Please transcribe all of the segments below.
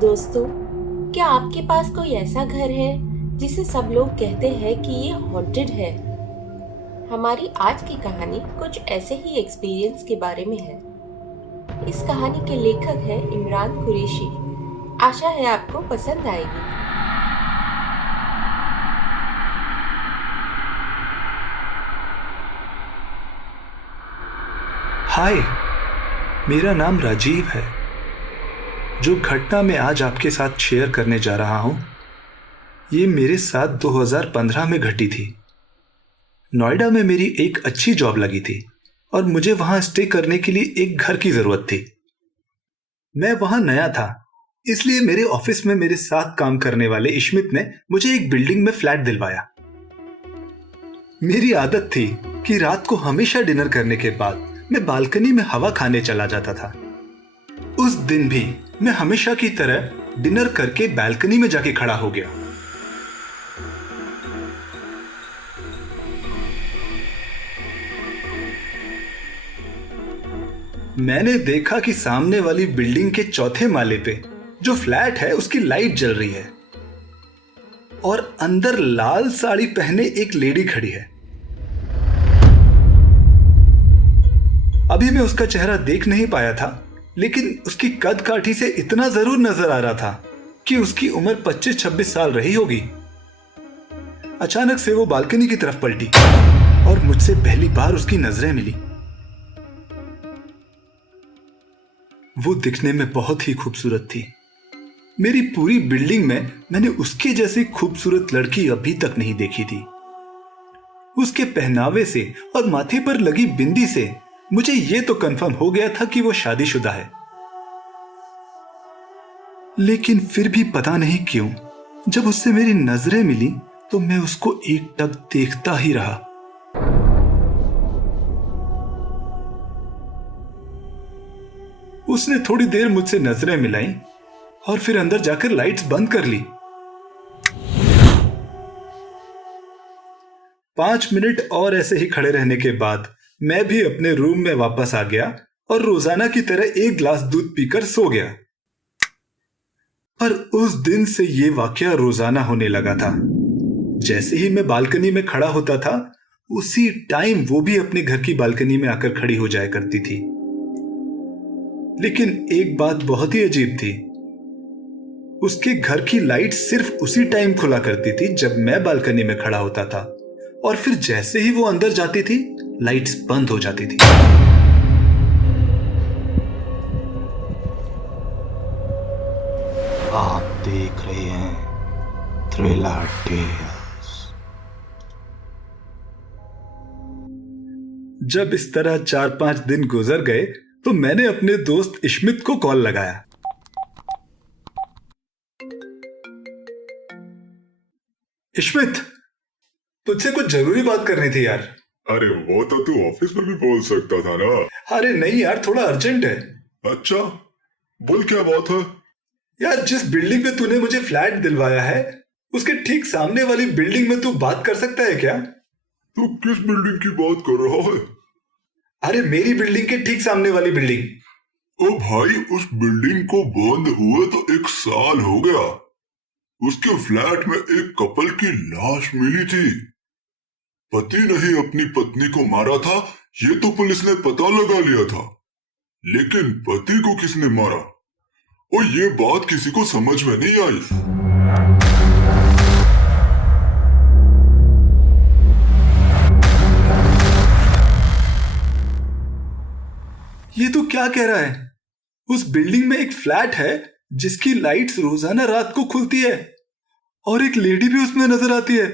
दोस्तों, क्या आपके पास कोई ऐसा घर है जिसे सब लोग कहते हैं कि ये हॉन्टेड है? हमारी आज की कहानी कुछ ऐसे ही एक्सपीरियंस के बारे में है। इस कहानी के लेखक हैं इमरान कुरैशी। आशा है आपको पसंद आएगी। हाय, मेरा नाम राजीव है। जो घटना मैं आज आपके साथ शेयर करने जा रहा हूं, ये मेरे साथ 2015 में घटी थी। नोएडा में मेरी एक अच्छी जॉब लगी थी और मुझे वहां स्टे करने के लिए एक घर की जरूरत थी। मैं वहां नया था, इसलिए मेरे ऑफिस में मेरे साथ काम करने वाले इश्मित ने मुझे एक बिल्डिंग में फ्लैट दिलवाया। मेरी आदत थी कि रात को हमेशा डिनर करने के बाद मैं बालकनी में हवा खाने चला जाता था। उस दिन भी मैं हमेशा की तरह डिनर करके बालकनी में जाके खड़ा हो गया। मैंने देखा कि सामने वाली बिल्डिंग के चौथे माले पे जो फ्लैट है उसकी लाइट जल रही है और अंदर लाल साड़ी पहने एक लेडी खड़ी है। अभी मैं उसका चेहरा देख नहीं पाया था, लेकिन उसकी कद काठी से इतना जरूर नजर आ रहा था कि उसकी उम्र 25-26 साल रही होगी। अचानक से वो बालकनी की तरफ पलटी और मुझसे पहली बार उसकी नजरें मिली। वो दिखने में बहुत ही खूबसूरत थी। मेरी पूरी बिल्डिंग में मैंने उसके जैसी खूबसूरत लड़की अभी तक नहीं देखी थी। उसके पहनावे से और माथे पर लगी बिंदी से मुझे यह तो कंफर्म हो गया था कि वो शादीशुदा है। लेकिन फिर भी पता नहीं क्यों जब उससे मेरी नजरें मिली तो मैं उसको एकटक देखता ही रहा। उसने थोड़ी देर मुझसे नजरें मिलाई और फिर अंदर जाकर लाइट्स बंद कर ली। 5 मिनट और ऐसे ही खड़े रहने के बाद मैं भी अपने रूम में वापस आ गया और रोजाना की तरह एक गिलास दूध पीकर सो गया। पर उस दिन से यह वाकया रोजाना होने लगा था। जैसे ही मैं बालकनी में खड़ा होता था, उसी टाइम वो भी अपने घर की बालकनी में आकर खड़ी हो जाया करती थी। लेकिन एक बात बहुत ही अजीब थी। उसके घर की लाइट सिर्फ उसी टाइम खुला करती थी जब मैं बालकनी में खड़ा होता था, और फिर जैसे ही वो अंदर जाती थी लाइट्स बंद हो जाती थी। आप देख रहे हैं थ्रिलर टेल्स। जब इस तरह 4-5 दिन गुजर गए तो मैंने अपने दोस्त इश्मित को कॉल लगाया। इश्मित, तुझसे कुछ जरूरी बात करनी थी यार। अरे वो तो तू ऑफिस में भी बोल सकता था ना। अरे नहीं यार, थोड़ा अर्जेंट है। अच्छा, बोल क्या बात है। यार, जिस बिल्डिंग में तूने मुझे फ्लैट दिलवाया है उसके ठीक सामने वाली बिल्डिंग में तू बात कर सकता है क्या? तू किस बिल्डिंग की बात कर रहा है? अरे मेरी बिल्डिंग के ठीक सामने वाली बिल्डिंग। ओ भाई, उस बिल्डिंग को बंद हुए तो 1 साल हो गया। उसके फ्लैट में एक कपल की लाश मिली थी। पति ने ही अपनी पत्नी को मारा था, ये तो पुलिस ने पता लगा लिया था, लेकिन पति को किसने मारा और ये बात किसी को समझ में नहीं आई। ये तो क्या कह रहा है? उस बिल्डिंग में एक फ्लैट है जिसकी लाइट्स रोजाना रात को खुलती है और एक लेडी भी उसमें नजर आती है।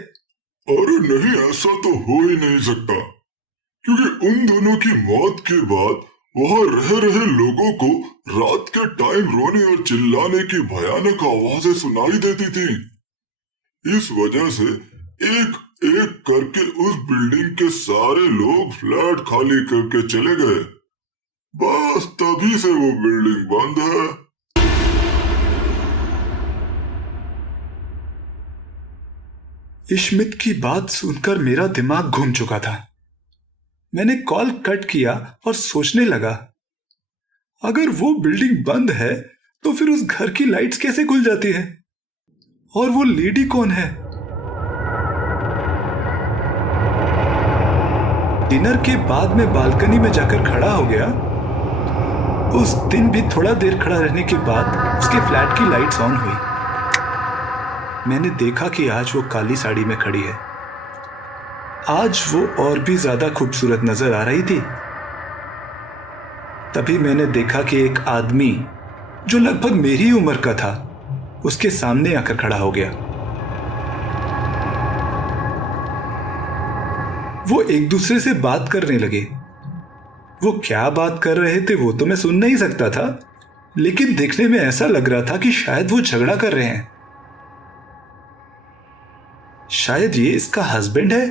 अरे नहीं, ऐसा तो हो ही नहीं सकता, क्योंकि उन दोनों की मौत के बाद वहां रह रहे लोगों को रात के टाइम रोने और चिल्लाने की भयानक आवाजें सुनाई देती थी। इस वजह से एक एक करके उस बिल्डिंग के सारे लोग फ्लैट खाली करके चले गए। बस तभी से वो बिल्डिंग बंद है। इश्मित की बात सुनकर मेरा दिमाग घूम चुका था। मैंने कॉल कट किया और सोचने लगा, अगर वो बिल्डिंग बंद है तो फिर उस घर की लाइट्स कैसे खुल जाती है? और वो लेडी कौन है? डिनर के बाद मैं बालकनी में जाकर खड़ा हो गया। उस दिन भी थोड़ा देर खड़ा रहने के बाद उसके फ्लैट की लाइट्स ऑन हुई। मैंने देखा कि आज वो काली साड़ी में खड़ी है। आज वो और भी ज्यादा खूबसूरत नजर आ रही थी। तभी मैंने देखा कि एक आदमी जो लगभग मेरी उम्र का था उसके सामने आकर खड़ा हो गया। वो एक दूसरे से बात करने लगे। वो क्या बात कर रहे थे वो तो मैं सुन नहीं सकता था, लेकिन देखने में ऐसा लग रहा था कि शायद वो झगड़ा कर रहे हैं। शायद ये इसका हस्बैंड है,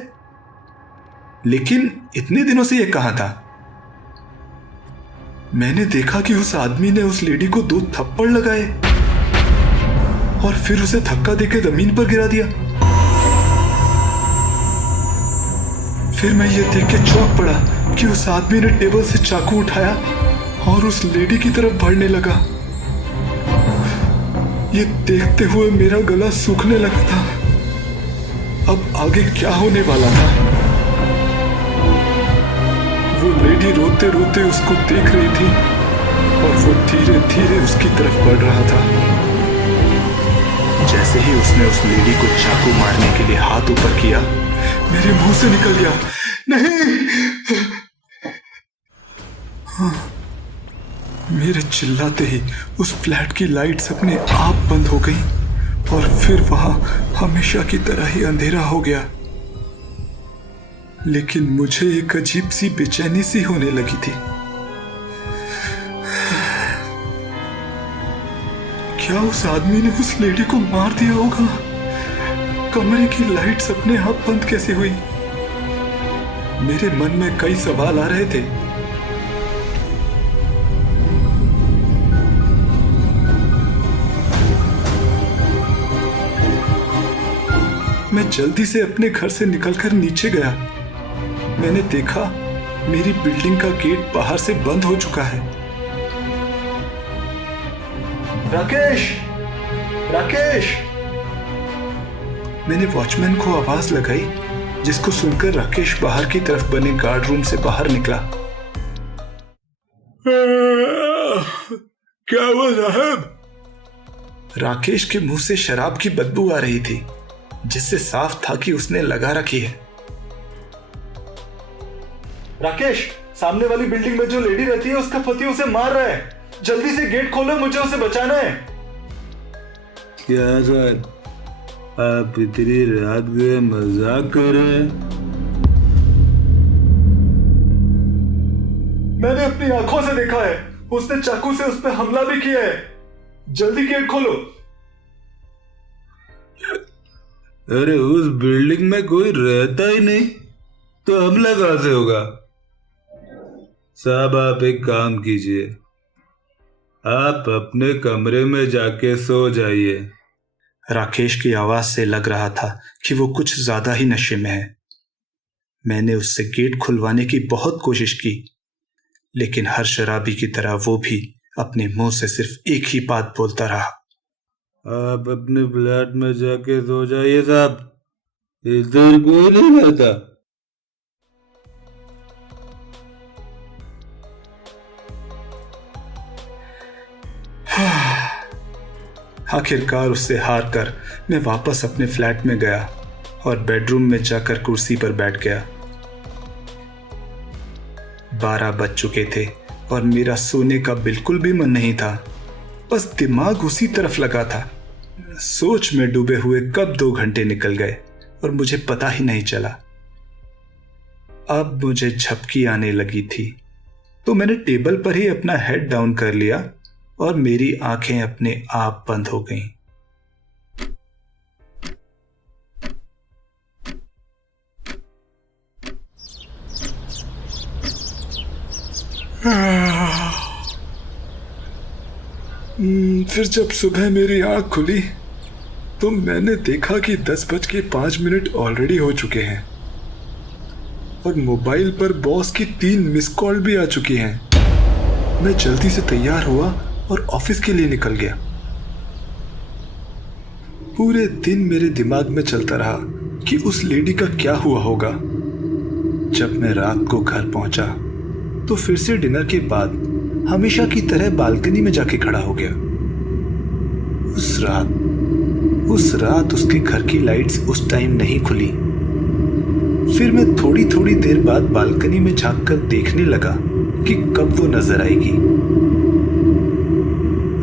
लेकिन इतने दिनों से ये कहां था? मैंने देखा कि उस आदमी ने उस लेडी को 2 थप्पड़ लगाए और फिर उसे धक्का देकर जमीन पर गिरा दिया। फिर मैं ये देख के चौंक पड़ा कि उस आदमी ने टेबल से चाकू उठाया और उस लेडी की तरफ बढ़ने लगा। ये देखते हुए मेरा गला सूखने लगा था। अब आगे क्या होने वाला था? वो लेडी रोते रोते उसको देख रही थी और वो धीरे धीरे उसकी तरफ बढ़ रहा था। जैसे ही उसने उस लेडी को चाकू मारने के लिए हाथ ऊपर किया, मेरे मुंह से निकल गया, नहीं। हाँ, मेरे चिल्लाते ही उस फ्लैट की लाइट्स अपने आप बंद हो गई और फिर वहां हमेशा की तरह ही अंधेरा हो गया। लेकिन मुझे एक अजीब सी बेचैनी सी होने लगी थी। क्या उस आदमी ने उस लेडी को मार दिया होगा? कमरे की लाइट्स अपने आप बंद कैसे हुई? मेरे मन में कई सवाल आ रहे थे। मैं जल्दी से अपने घर से निकलकर नीचे गया। मैंने देखा मेरी बिल्डिंग का गेट बाहर से बंद हो चुका है। राकेश, राकेश! मैंने वॉचमैन को आवाज लगाई, जिसको सुनकर राकेश बाहर की तरफ बने गार्ड रूम से बाहर निकला। क्या हुआ साहब? राकेश के मुंह से शराब की बदबू आ रही थी, जिससे साफ था कि उसने लगा रखी है। राकेश, सामने वाली बिल्डिंग में जो लेडी रहती है उसका पति उसे मार रहा है। जल्दी से गेट खोलो, मुझे उसे बचाना है। क्या सर, आप इतनी रात गए मजाक कर रहे हैं? मैंने अपनी आंखों से देखा है, उसने चाकू से उस पर हमला भी किया है। जल्दी गेट खोलो। अरे उस बिल्डिंग में कोई रहता ही नहीं, तो हमला कहां से होगा? साहब आप एक काम कीजिए, आप अपने कमरे में जाके सो जाइए। राकेश की आवाज से लग रहा था कि वो कुछ ज्यादा ही नशे में है। मैंने उससे गेट खुलवाने की बहुत कोशिश की, लेकिन हर शराबी की तरह वो भी अपने मुंह से सिर्फ एक ही बात बोलता रहा। आप अपने फ्लैट में जाके सो जाइए साहब, इधर कोई नहीं रहता। आखिरकार उससे हार कर मैं वापस अपने फ्लैट में गया और बेडरूम में जाकर कुर्सी पर बैठ गया। 12 बज चुके थे और मेरा सोने का बिल्कुल भी मन नहीं था। बस दिमाग उसी तरफ लगा था। सोच में डूबे हुए कब 2 घंटे निकल गए और मुझे पता ही नहीं चला। अब मुझे झपकी आने लगी थी, तो मैंने टेबल पर ही अपना हेड डाउन कर लिया और मेरी आंखें अपने आप बंद हो गईं। फिर जब सुबह मेरी आंख खुली तो मैंने देखा कि 10:05 ऑलरेडी हो चुके हैं और मोबाइल पर बॉस की 3 मिस कॉल भी आ चुकी हैं। मैं जल्दी से तैयार हुआ और ऑफिस के लिए निकल गया। पूरे दिन मेरे दिमाग में चलता रहा कि उस लेडी का क्या हुआ होगा। जब मैं रात को घर पहुंचा तो फिर से डिनर के बाद हमेशा की तरह बालकनी में जाके खड़ा हो गया। उस रात उसके घर की लाइट्स उस टाइम नहीं खुली। फिर मैं थोड़ी थोड़ी देर बाद बालकनी में झांक कर देखने लगा कि कब वो नजर आएगी।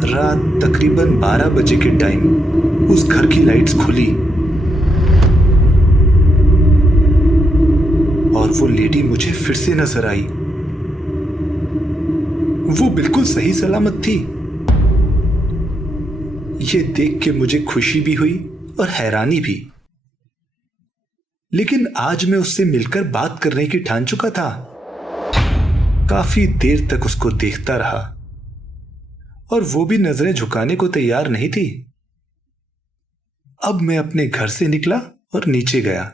रात तकरीबन 12 बजे के टाइम उस घर की लाइट्स खुली और वो लेडी मुझे फिर से नजर आई। वो बिल्कुल सही सलामत थी। ये देख के मुझे खुशी भी हुई और हैरानी भी। लेकिन आज मैं उससे मिलकर बात करने की ठान चुका था। काफी देर तक उसको देखता रहा और वो भी नजरें झुकाने को तैयार नहीं थी। अब मैं अपने घर से निकला और नीचे गया।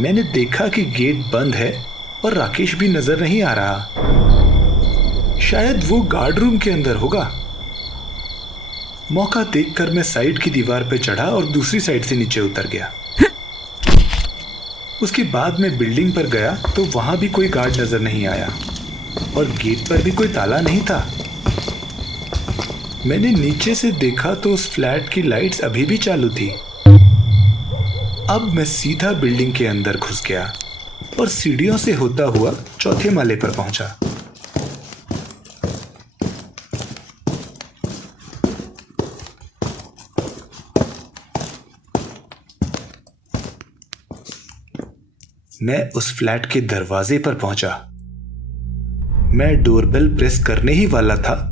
मैंने देखा कि गेट बंद है और राकेश भी नजर नहीं आ रहा। शायद वो गार्ड रूम के अंदर होगा। मौका देखकर मैं साइड की दीवार पर चढ़ा और दूसरी साइड से नीचे उतर गया। उसके बाद मैं बिल्डिंग पर गया तो वहां भी कोई गार्ड नजर नहीं आया और गेट पर भी कोई ताला नहीं था। मैंने नीचे से देखा तो उस फ्लैट की लाइट्स अभी भी चालू थी। अब मैं सीधा बिल्डिंग के अंदर घुस गया और सीढ़ियों से होता हुआ चौथे माले पर पहुंचा। मैं उस फ्लैट के दरवाजे पर पहुंचा। मैं डोरबेल प्रेस करने ही वाला था